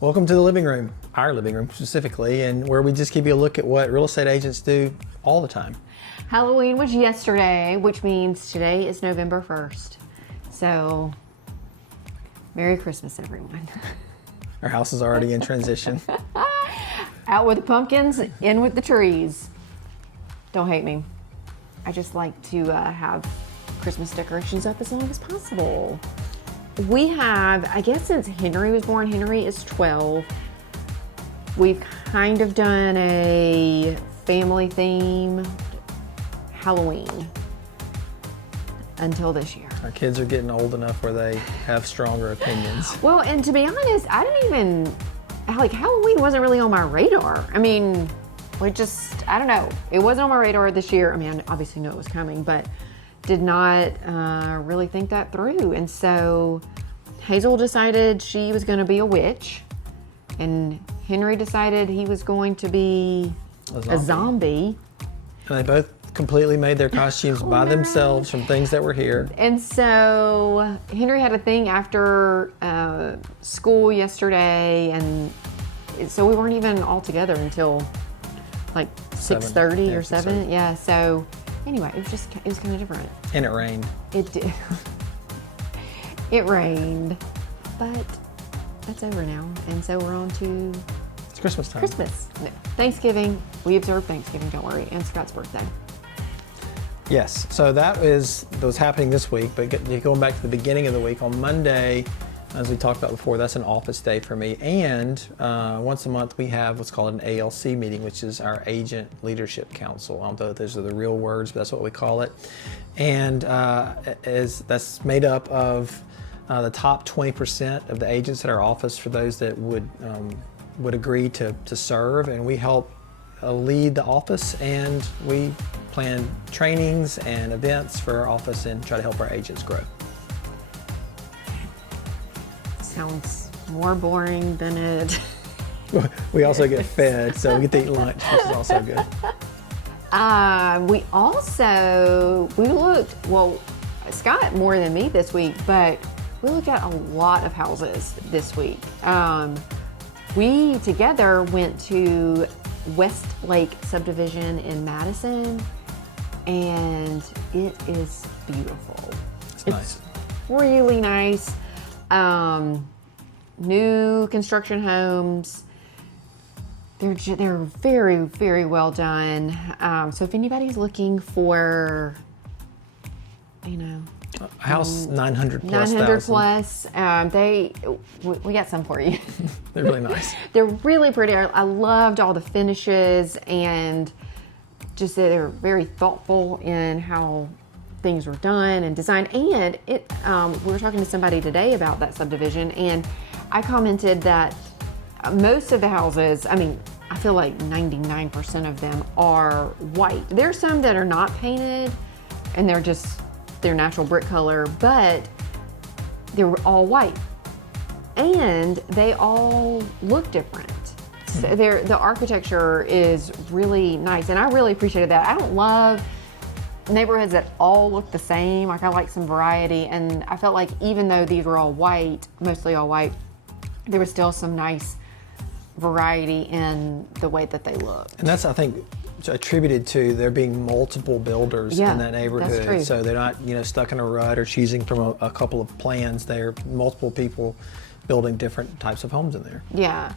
Welcome to the living room, our living room specifically, and where we just give you a look at what real estate agents do all the time. Halloween was yesterday, which means today is November 1st. So, Merry Christmas, everyone. Our house is already in transition. Out with the pumpkins, in with the trees. Don't hate me. I just like to have Christmas decorations up as long as possible. We have, I guess since Henry was born, Henry is 12, we've kind of done a family theme Halloween until this year. Our kids are getting old enough where they have stronger opinions. Well, and to be honest, I didn't even, Halloween wasn't really on my radar. I mean, I don't know. It wasn't on my radar this year. I mean, I obviously knew it was coming, but did not really think that through. And so Hazel decided she was going to be a witch, and Henry decided he was going to be a zombie. And they both completely made their costumes by themselves from things that were here. And so Henry had a thing after school yesterday, and so we weren't even all together until like 6:30 or 7. Yeah, so anyway, it was kind of different. And it rained. It did. It rained, but that's over now. And so we're on to It's Christmas time. Christmas. No, Thanksgiving. We observe Thanksgiving, don't worry, and Scott's birthday. Yes, so that was happening this week, but going back to the beginning of the week, on Monday, as we talked about before, that's an office day for me. And once a month we have what's called an ALC meeting, which is our Agent Leadership Council. I don't know if those are the real words, but that's what we call it. And that's made up of the top 20% of the agents at our office for those that would agree to serve. And we help lead the office, and we plan trainings and events for our office and try to help our agents grow. Sounds more boring than it. We also get fed, so we get to eat lunch, which is also good. We looked, well, Scott more than me this week, but we looked at a lot of houses this week. We together went to Westlake subdivision in Madison, and it is beautiful. It's nice. Really nice. New construction homes. They're very, very well done. So if anybody's looking for, A house 900 plus 900 thousand. plus, we got some for you. They're really nice. They're really pretty. I loved all the finishes, and just that they're very thoughtful in how things were done and designed. And we were talking to somebody today about that subdivision, and I commented that most of the houses, I feel like 99% of them are white. There's some that are not painted, and they're natural brick color, but they're all white, and they all look different. So the architecture is really nice, and I really appreciated that. I don't love neighborhoods that all look the same. Like, I like some variety, and I felt like even though these were all white, mostly all white, there was still some nice variety in the way that they look. And that's, I think, attributed to there being multiple builders in that neighborhood. That's true. So they're not, stuck in a rut or choosing from a couple of plans. They're multiple people building different types of homes in there. Yeah.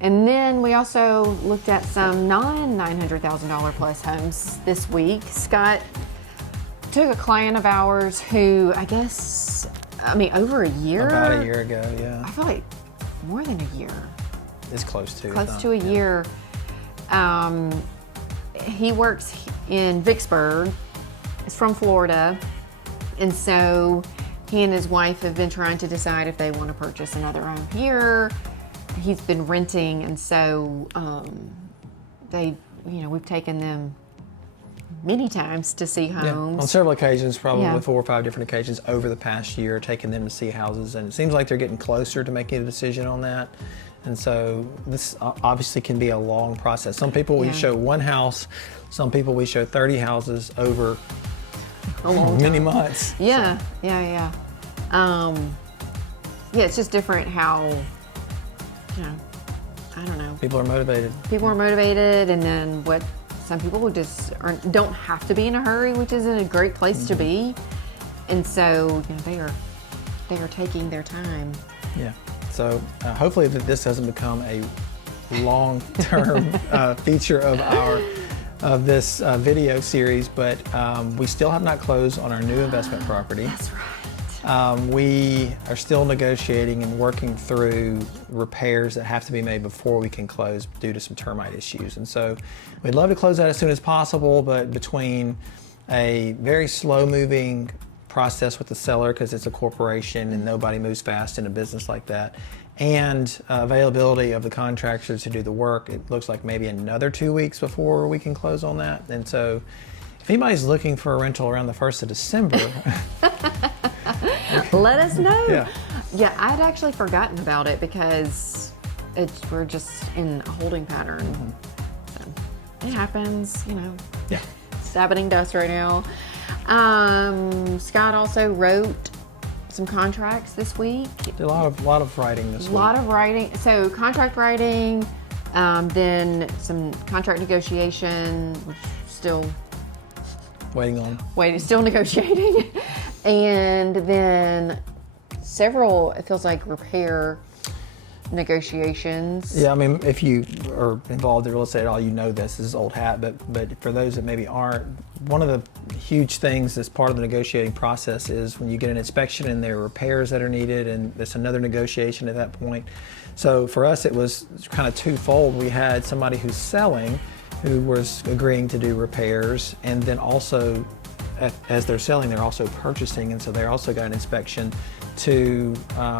And then we also looked at some non-$900,000 plus homes this week. Scott took a client of ours who, over a year? About a year ago, yeah. I feel like more than a year. It's close to. Close to a year. He works in Vicksburg. He's from Florida. And so he and his wife have been trying to decide if they want to purchase another home here. He's been renting, and so we've taken them many times to see homes. Yeah. On several occasions, probably 4 or 5 different occasions over the past year, taking them to see houses, and it seems like they're getting closer to making a decision on that. And so this obviously can be a long process. Some people we show one house, some people we show 30 houses over many months. Yeah, yeah. It's just different how I don't know. People are motivated. People are motivated, and then what some people just don't have to be in a hurry, which is a great place to be. And so, they are taking their time. Yeah. So hopefully that this doesn't become a long-term feature of this video series, but we still have not closed on our new investment property. That's right. We are still negotiating and working through repairs that have to be made before we can close due to some termite issues. And so we'd love to close that as soon as possible, but between a very slow-moving process with the seller, because it's a corporation and nobody moves fast in a business like that, and availability of the contractors to do the work, it looks like maybe another 2 weeks before we can close on that. And so if anybody's looking for a rental around the 1st of December, let us know. Yeah. I'd actually forgotten about it because we're just in a holding pattern. So it happens, Yeah. It's happening to us right now. Scott also wrote some contracts this week. Did a lot of writing this week. A lot of writing. So contract writing, then some contract negotiation, which still still negotiating, and then several, it feels like, repair negotiations. Yeah, I mean, if you are involved in real estate at all, you know this is old hat, but for those that maybe aren't, one of the huge things as part of the negotiating process is when you get an inspection and there are repairs that are needed, and there's another negotiation at that point. So for us, it was kind of twofold. We had somebody who's selling who was agreeing to do repairs, and then also as they're selling, they're also purchasing, and so they also got an inspection to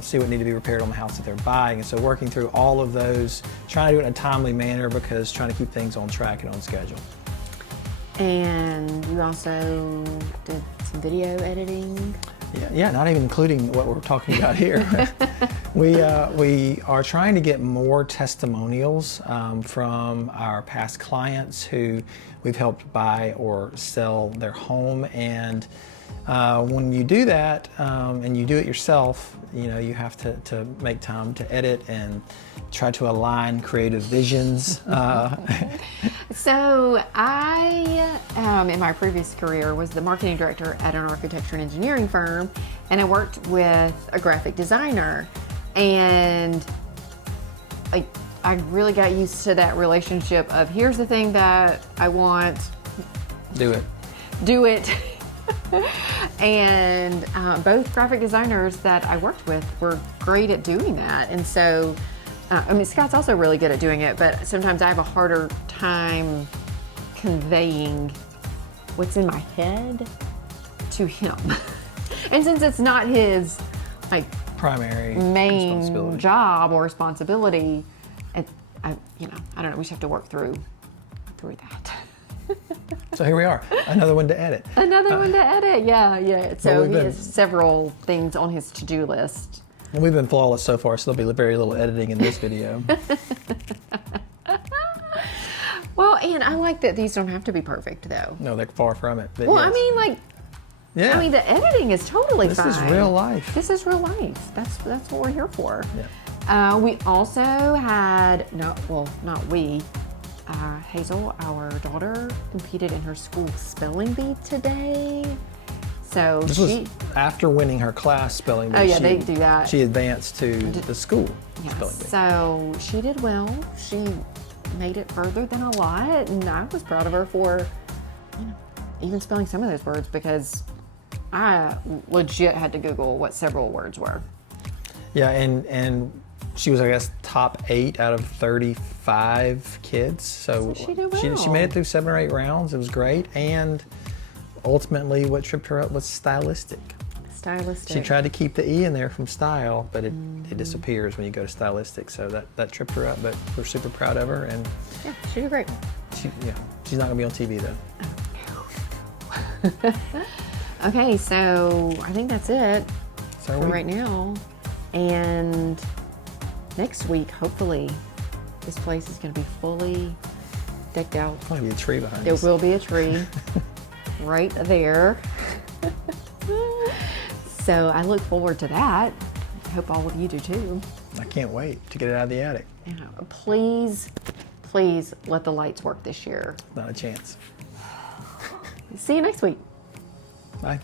see what needed to be repaired on the house that they're buying. And so working through all of those, trying to do it in a timely manner, because trying to keep things on track and on schedule. And you also did some video editing. Yeah, not even including what we're talking about here. We are trying to get more testimonials from our past clients who we've helped buy or sell their home. And when you do that and you do it yourself, you have to make time to edit and try to align creative visions. So I, in my previous career, was the marketing director at an architecture and engineering firm, and I worked with a graphic designer, and I really got used to that relationship of, here's the thing that I want. Do it. And both graphic designers that I worked with were great at doing that. And so, Scott's also really good at doing it, but sometimes I have a harder time conveying what's in my head to him. And since it's not his primary main job or responsibility, I don't know, we just have to work through that. So here we are, another one to edit. Yeah. So he has several things on his to-do list. And we've been flawless so far, so there'll be very little editing in this video. Well, and I like that these don't have to be perfect, though. No, they're far from it. Well, yes. The editing is totally fine. This is real life. This is real life. That's what we're here for. Yeah. We also had, Hazel, our daughter, competed in her school spelling bee today. So this was after winning her class spelling bee. Oh yeah, they do that. She advanced to the school spelling bee. So she did well. She made it further than a lot, and I was proud of her for even spelling some of those words, because I legit had to Google what several words were. Yeah, and she was, I guess, top 8 out of 35 kids. So she did well. She made it through 7 or 8 rounds. It was great. And ultimately, what tripped her up was stylistic. She tried to keep the E in there from style, but it disappears when you go to stylistic. So that tripped her up, but we're super proud of her. And yeah, she did great. She's not going to be on TV, though. Okay, so I think that's it for right now. And next week, hopefully, this place is going to be fully decked out. There's going to be a tree behind us. There will be a tree right there. So I look forward to that. I hope all of you do too. I can't wait to get it out of the attic. Yeah. Please, please let the lights work this year. Not a chance. See you next week. Bye.